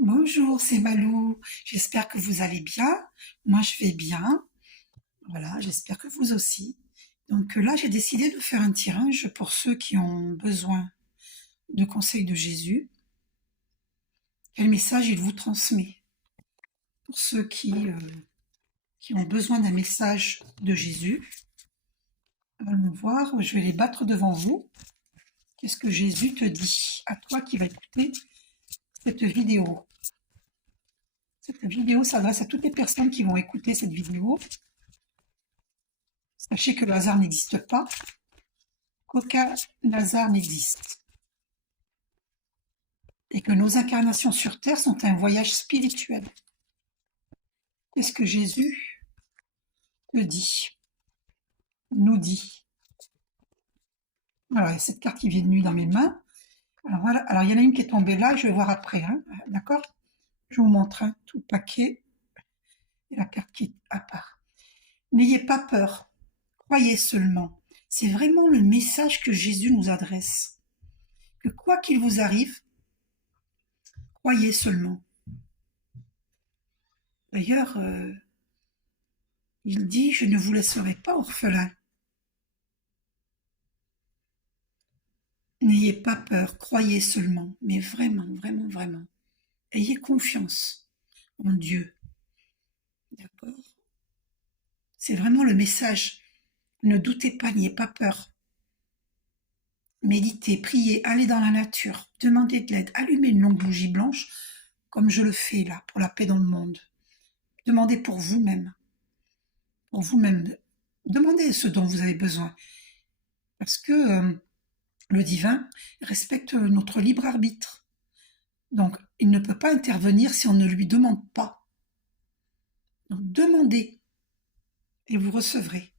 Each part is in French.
Bonjour, c'est Malou. J'espère que vous allez bien. Moi, je vais bien. Voilà, j'espère que vous aussi. Donc là, j'ai décidé de faire un tirage pour ceux qui ont besoin de conseils de Jésus. Quel message il vous transmet? Pour ceux qui ont besoin d'un message de Jésus, allons voir, je vais les battre devant vous. Qu'est-ce que Jésus te dit à toi qui vas écouter cette vidéo? Cette vidéo s'adresse à toutes les personnes qui vont écouter cette vidéo. Sachez que le hasard n'existe pas, qu'aucun hasard n'existe, et que nos incarnations sur Terre sont un voyage spirituel. Qu'est-ce que Jésus te dit, nous dit? Alors, il y a cette carte qui vient de nuit dans mes mains. Alors voilà, alors il y en a une qui est tombée là, je vais voir après, hein, d'accord? Je vous montre tout le paquet et la carte qui est à part. N'ayez pas peur, croyez seulement. C'est vraiment le message que Jésus nous adresse. Que quoi qu'il vous arrive, croyez seulement. D'ailleurs, il dit, je ne vous laisserai pas orphelin. N'ayez pas peur, croyez seulement, mais vraiment, vraiment, vraiment. Ayez confiance en Dieu. D'accord? C'est vraiment le message. Ne doutez pas, n'ayez pas peur. Méditez, priez, allez dans la nature, demandez de l'aide, allumez une longue bougie blanche, comme je le fais là, pour la paix dans le monde. Demandez pour vous-même. Pour vous-même. Demandez ce dont vous avez besoin. Parce que le divin respecte notre libre arbitre. Donc, il ne peut pas intervenir si on ne lui demande pas. Donc, demandez et vous recevrez.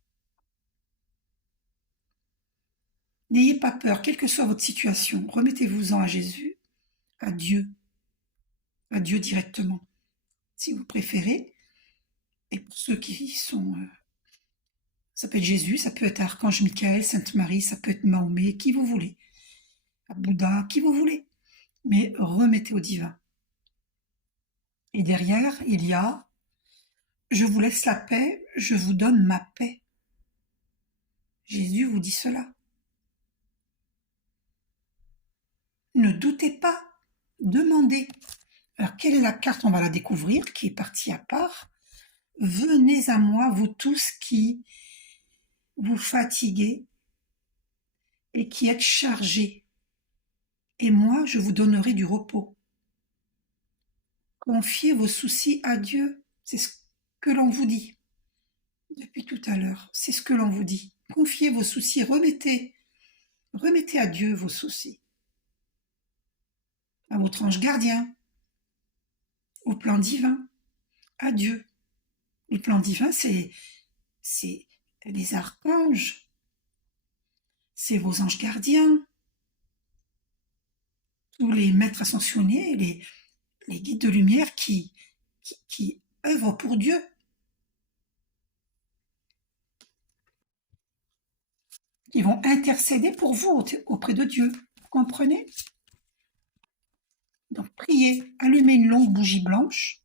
N'ayez pas peur, quelle que soit votre situation. Remettez-vous-en à Jésus, à Dieu directement, si vous préférez. Et pour ceux qui sont... ça peut être Jésus, ça peut être Archange Michael, Sainte Marie, ça peut être Mahomet, qui vous voulez. À Bouddha, qui vous voulez. Mais remettez au divin. Et derrière, il y a je vous laisse la paix, je vous donne ma paix. Jésus vous dit cela. Ne doutez pas, demandez. Alors, quelle est la carte? On va la découvrir, qui est partie à part. Venez à moi, vous tous qui vous fatiguez et qui êtes chargés, et moi, je vous donnerai du repos. Confiez vos soucis à Dieu, c'est ce que l'on vous dit. Depuis tout à l'heure, c'est ce que l'on vous dit. Confiez vos soucis, remettez à Dieu vos soucis, à votre ange gardien, au plan divin, à Dieu. Le plan divin, c'est les archanges, c'est vos anges gardiens, tous les maîtres ascensionnés, les guides de lumière qui œuvrent pour Dieu. Qui vont intercéder pour vous auprès de Dieu. Vous comprenez? Donc priez, allumez une longue bougie blanche.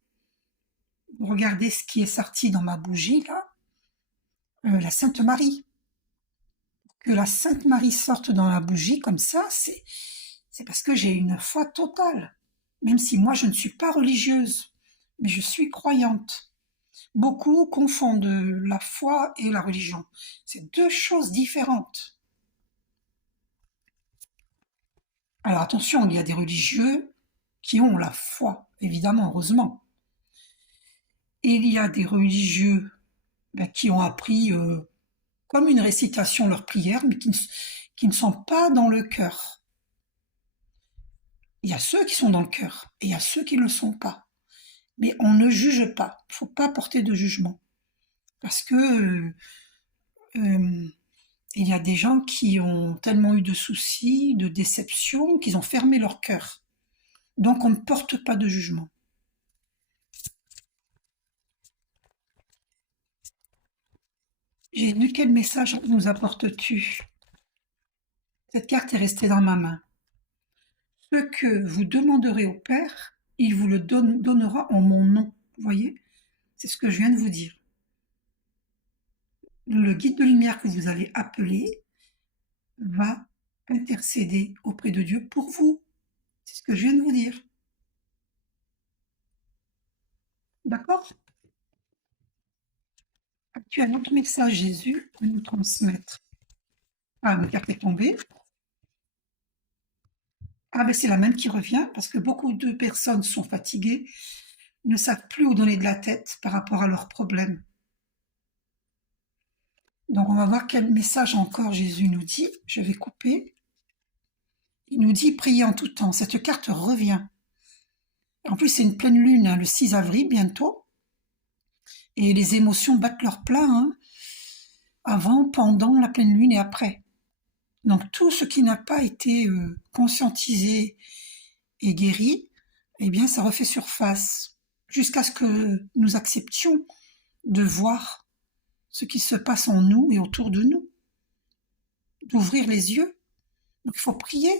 Regardez ce qui est sorti dans ma bougie là. La Sainte Marie. Que la Sainte Marie sorte dans la bougie comme ça, c'est parce que j'ai une foi totale. Même si moi je ne suis pas religieuse, mais je suis croyante. Beaucoup confondent la foi et la religion. C'est deux choses différentes. Alors attention, il y a des religieux qui ont la foi, évidemment, heureusement. Et il y a des religieux qui ont appris comme une récitation leur prière, mais qui ne sont pas dans le cœur. Il y a ceux qui sont dans le cœur et il y a ceux qui ne le sont pas. Mais on ne juge pas, il ne faut pas porter de jugement. Parce que il y a des gens qui ont tellement eu de soucis, de déceptions, qu'ils ont fermé leur cœur. Donc on ne porte pas de jugement. Jésus, quel message nous apportes-tu? Cette carte est restée dans ma main. Ce que vous demanderez au Père, il vous le donnera en mon nom. Vous voyez? C'est ce que je viens de vous dire. Le guide de lumière que vous allez appeler va intercéder auprès de Dieu pour vous. C'est ce que je viens de vous dire. D'accord? Tu as un autre message, Jésus, à nous transmettre. Ah, ma carte est tombée. Ah, ben c'est la même qui revient, parce que beaucoup de personnes sont fatiguées, ne savent plus où donner de la tête par rapport à leurs problèmes. Donc, on va voir quel message encore Jésus nous dit. Je vais couper. Il nous dit prier en tout temps. Cette carte revient. En plus, c'est une pleine lune, hein, le 6 avril bientôt. Et les émotions battent leur plein, hein, avant, pendant la pleine lune et après. Donc tout ce qui n'a pas été conscientisé et guéri, eh bien ça refait surface jusqu'à ce que nous acceptions de voir ce qui se passe en nous et autour de nous, d'ouvrir les yeux. Donc il faut prier,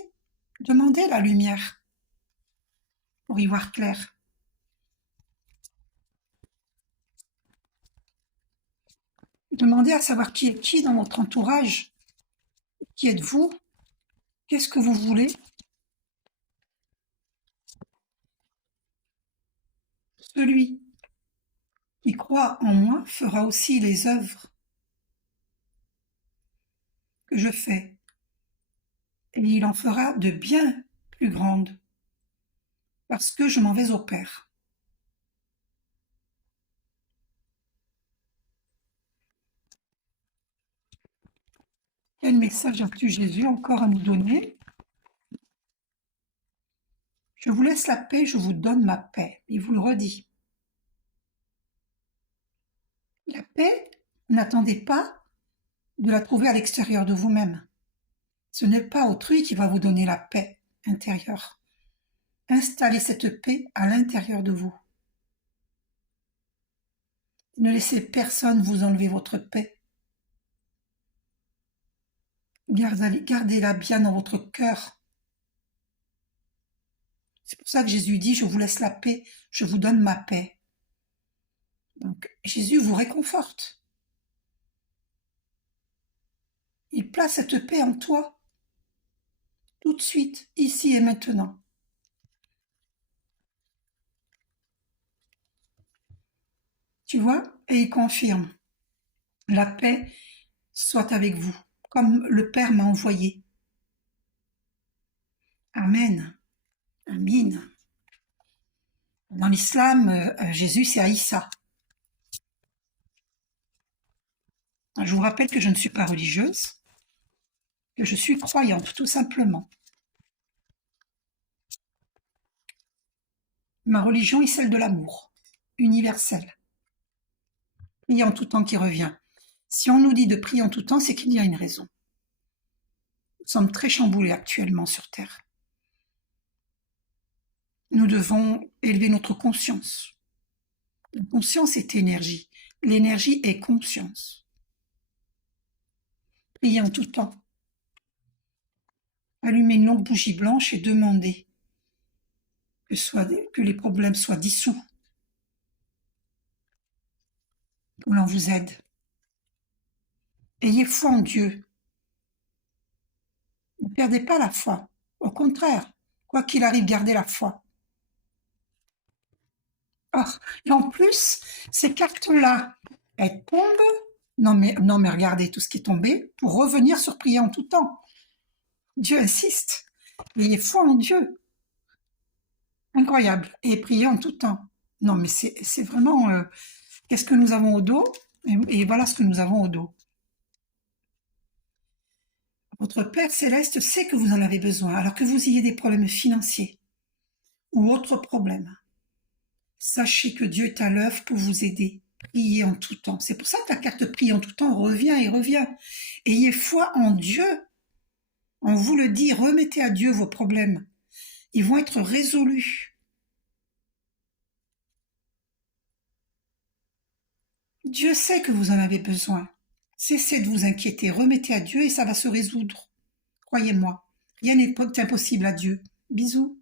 demander la lumière pour y voir clair. Demandez à savoir qui est qui dans votre entourage. Qui êtes-vous? Qu'est-ce que vous voulez? Celui qui croit en moi fera aussi les œuvres que je fais, et il en fera de bien plus grandes, parce que je m'en vais au Père. Quel message as-tu, Jésus, encore à nous donner? Je vous laisse la paix, je vous donne ma paix. Il vous le redit. La paix, n'attendez pas de la trouver à l'extérieur de vous-même. Ce n'est pas autrui qui va vous donner la paix intérieure. Installez cette paix à l'intérieur de vous. Ne laissez personne vous enlever votre paix. Gardez-la bien dans votre cœur. C'est pour ça que Jésus dit, je vous laisse la paix, je vous donne ma paix. Donc Jésus vous réconforte. Il place cette paix en toi, tout de suite, ici et maintenant. Tu vois? Et il confirme, la paix soit avec vous, comme le Père m'a envoyé. Amen. Amin. Dans l'islam, Jésus, c'est Aïssa. Je vous rappelle que je ne suis pas religieuse, que je suis croyante, tout simplement. Ma religion est celle de l'amour, universel. Prier en tout temps qui revient. Si on nous dit de prier en tout temps, c'est qu'il y a une raison. Nous sommes très chamboulés actuellement sur Terre. Nous devons élever notre conscience. La conscience est énergie. L'énergie est conscience. Priez en tout temps. Allumez une longue bougie blanche et demandez que les problèmes soient dissous. Que l'on vous aide. Ayez foi en Dieu. Ne perdez pas la foi. Au contraire, quoi qu'il arrive, gardez la foi. Oh, et en plus, ces cartes-là, elles tombent. Non mais regardez tout ce qui est tombé pour revenir sur prier en tout temps. Dieu insiste. Ayez foi en Dieu. Incroyable. Et prier en tout temps. Non mais c'est vraiment... qu'est-ce que nous avons au dos? Et voilà ce que nous avons au dos. Votre Père Céleste sait que vous en avez besoin, alors que vous ayez des problèmes financiers ou autres problèmes. Sachez que Dieu est à l'œuvre pour vous aider. Priez en tout temps. C'est pour ça que la carte prie en tout temps revient et revient. Ayez foi en Dieu. On vous le dit, remettez à Dieu vos problèmes. Ils vont être résolus. Dieu sait que vous en avez besoin. Cessez de vous inquiéter, remettez à Dieu et ça va se résoudre. Croyez-moi, rien n'est impossible à Dieu. Bisous.